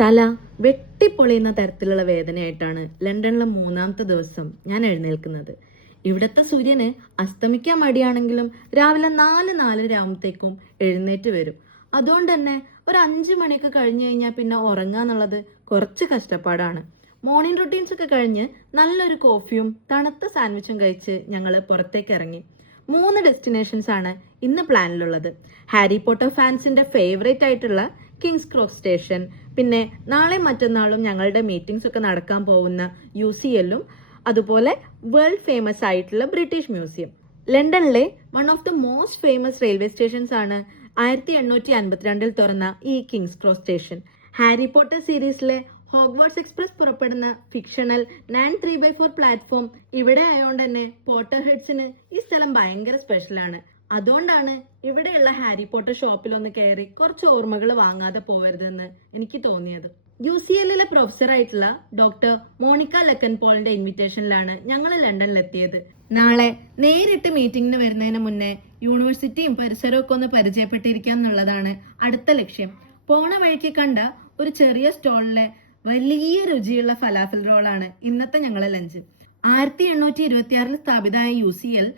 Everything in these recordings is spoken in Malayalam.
തല വെട്ടിപ്പൊളിയുന്ന തരത്തിലുള്ള വേദനയായിട്ടാണ് ലണ്ടനിലെ മൂന്നാമത്തെ ദിവസം ഞാൻ എഴുന്നേൽക്കുന്നത്. ഇവിടുത്തെ സൂര്യന് അസ്തമിക്കാൻ മടിയാണെങ്കിലും രാവിലെ 4-4:30 ആകുമ്പോഴത്തേക്കും എഴുന്നേറ്റ് വരും. അതുകൊണ്ട് തന്നെ ഒരു 5 മണിയൊക്കെ കഴിഞ്ഞു കഴിഞ്ഞാൽ പിന്നെ ഉറങ്ങുക എന്നുള്ളത് കുറച്ച് കഷ്ടപ്പാടാണ്. മോർണിംഗ് റുട്ടീൻസ് ഒക്കെ കഴിഞ്ഞ് നല്ലൊരു കോഫിയും തണുത്ത സാൻഡ്വിച്ചും കഴിച്ച് ഞങ്ങൾ പുറത്തേക്ക് ഇറങ്ങി. 3 ഡെസ്റ്റിനേഷൻസ് ആണ് ഇന്ന് പ്ലാനിലുള്ളത്. ഹാരി പോട്ടർ ഫാൻസിന്റെ ഫേവറേറ്റ് ആയിട്ടുള്ള കിങ്സ് ക്രോസ് സ്റ്റേഷൻ, പിന്നെ നാളെ മറ്റന്നാളും ഞങ്ങളുടെ മീറ്റിംഗ്സ് ഒക്കെ നടക്കാൻ പോകുന്ന UCL-ഉം, അതുപോലെ വേൾഡ് ഫേമസ് ആയിട്ടുള്ള ബ്രിട്ടീഷ് മ്യൂസിയം. ലണ്ടനിലെ one of the most famous railway stations ആണ് 1852 തുറന്ന ഈ Kings cross station. Harry Potter സീരീസിലെ ഹോഗ്വാർട്സ് എക്സ്പ്രസ് പുറപ്പെടുന്ന ഫിക്ഷണൽ 9 3/4 പ്ലാറ്റ്ഫോം ഇവിടെ ആയതുകൊണ്ട് തന്നെ പോട്ടർ ഹെഡ്സിന് ഈ സ്ഥലം ഭയങ്കര സ്പെഷ്യലാണ്. അതുകൊണ്ടാണ് ഇവിടെയുള്ള ഹാരി പോട്ടർ ഷോപ്പിലൊന്ന് കയറി കുറച്ച് ഓർമ്മകൾ വാങ്ങാതെ പോകരുതെന്ന് എനിക്ക് തോന്നിയത്. UCL-ലെ പ്രൊഫസറായിട്ടുള്ള ഡോക്ടർ മോണിക്ക ലെക്കൻപോളിന്റെ ഇൻവിറ്റേഷനിലാണ് ഞങ്ങൾ ലണ്ടനിലെത്തിയത്. നാളെ നേരിട്ട് മീറ്റിംഗിന് വരുന്നതിന് മുന്നേ യൂണിവേഴ്സിറ്റിയും പരിസരവും ഒക്കെ ഒന്ന് പരിചയപ്പെട്ടിരിക്കുക എന്നുള്ളതാണ് അടുത്ത ലക്ഷ്യം. പോണ വഴിക്ക് കണ്ട ഒരു ചെറിയ സ്റ്റോളിലെ വലിയ രുചിയുള്ള ഫലാഫൽ റോളാണ് ഇന്നത്തെ ഞങ്ങളെ ലഞ്ച്. 1826 സ്ഥാപിതമായ UCL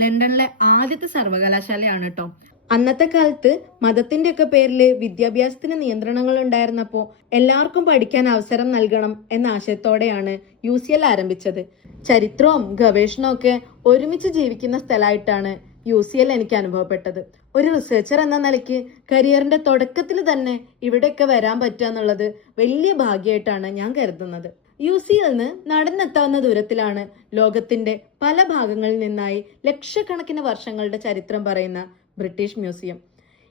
ലണ്ടനിലെ ആദ്യത്തെ സർവകലാശാലയാണ് കേട്ടോ. അന്നത്തെ കാലത്ത് മതത്തിന്റെ ഒക്കെ പേരില് വിദ്യാഭ്യാസത്തിന് നിയന്ത്രണങ്ങൾ ഉണ്ടായിരുന്നപ്പോ എല്ലാവർക്കും പഠിക്കാൻ അവസരം നൽകണം എന്ന ആശയത്തോടെയാണ് UCL ആരംഭിച്ചത്. ചരിത്രവും ഗവേഷണവും ഒക്കെ ഒരുമിച്ച് ജീവിക്കുന്ന സ്ഥലമായിട്ടാണ് UCL എനിക്ക് അനുഭവപ്പെട്ടത്. ഒരു റിസർച്ചർ എന്ന നിലയ്ക്ക് കരിയറിന്റെ തുടക്കത്തിൽ തന്നെ ഇവിടെയൊക്കെ വരാൻ പറ്റുക എന്നുള്ളത് വലിയ ഭാഗ്യമായിട്ടാണ് ഞാൻ കരുതുന്നത്. UCL-ന് നടന്നെത്താവുന്ന ദൂരത്തിലാണ് ലോകത്തിന്റെ പല ഭാഗങ്ങളിൽ നിന്നായി ലക്ഷക്കണക്കിന് വർഷങ്ങളുടെ ചരിത്രം പറയുന്ന ബ്രിട്ടീഷ് മ്യൂസിയം.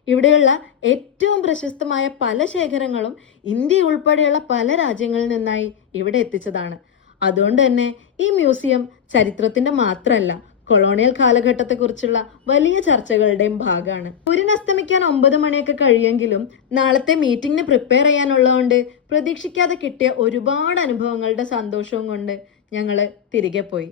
ഇവിടെയുള്ള ഏറ്റവും പ്രശസ്തമായ പല ശേഖരങ്ങളും ഇന്ത്യ ഉൾപ്പെടെയുള്ള പല രാജ്യങ്ങളിൽ നിന്നായി ഇവിടെ എത്തിച്ചതാണ്. അതുകൊണ്ട് തന്നെ ഈ മ്യൂസിയം ചരിത്രത്തിന്റെ മാത്രമല്ല, കൊളോണിയൽ കാലഘട്ടത്തെ കുറിച്ചുള്ള വലിയ ചർച്ചകളുടെയും ഭാഗമാണ്. സൂര്യൻ അസ്തമിക്കാൻ 9 മണിയൊക്കെ കഴിയുമെങ്കിലും നാളത്തെ മീറ്റിംഗിന് പ്രിപ്പയർ ചെയ്യാനുള്ളതുകൊണ്ട് പ്രതീക്ഷിക്കാതെ കിട്ടിയ ഒരുപാട് അനുഭവങ്ങളുടെ സന്തോഷവും കൊണ്ട് ഞങ്ങള് തിരികെ പോയി.